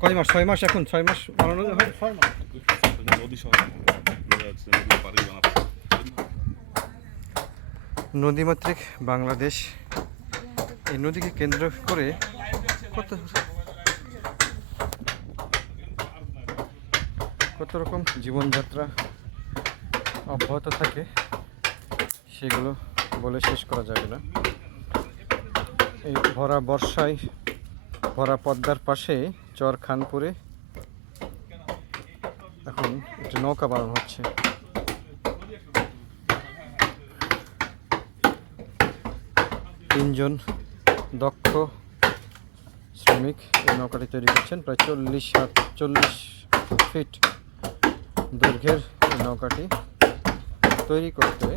কয় মাস ছয় মাস এখন? ছয় মাস বানানো হয় নদী নদীমাতৃক বাংলাদেশ। এই নদীকে কেন্দ্র করে কত? কত রকম জীবনযাত্রা অব্যাহত থাকে, সেগুলো বলে শেষ করা যাবে না। এই ভরা বর্ষায়, ভরা পদ্মার পাশে চর খানপুরে এখন একটি নৌকা বানানো হচ্ছে। তিনজন দক্ষ শ্রমিক এই নৌকাটি তৈরি করছেন। প্রায় চল্লিশ হাত, চল্লিশ ফিট দৈর্ঘ্যের এই নৌকাটি তৈরি করতে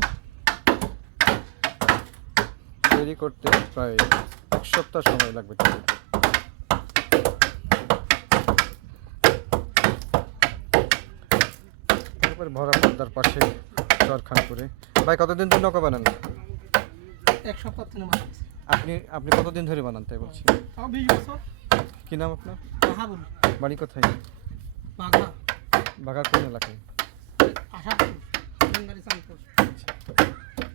তৈরি করতে প্রায় এক সপ্তাহ সময় লাগবে। তারপরে ভরা পদ্মার পাশে চরখানপুরে ভাই, কতদিন ধরে নৌকা বানান? এক সপ্তাহ আপনি আপনি কতদিন ধরে বানান তাই বলছি? কি নাম আপনার? বাড়ি কোথায়? বাঘা কোন এলাকায়?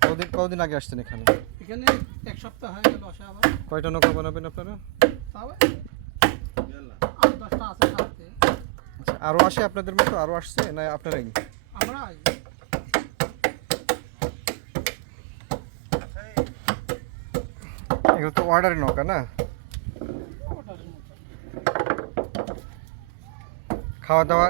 কতদিন কতদিন আগে আসছেন এখানে? এখানে এক সপ্তাহ হয়ে গেল আসা আবার। কয়টা নৌকা বানাবেন আপনারা? আছে আচ্ছা আরও আসে আপনাদের মতো? আরও আসছে? না আপনারাই? আমরা এগুলো তো অর্ডারের নৌকা না? খাওয়া দাওয়া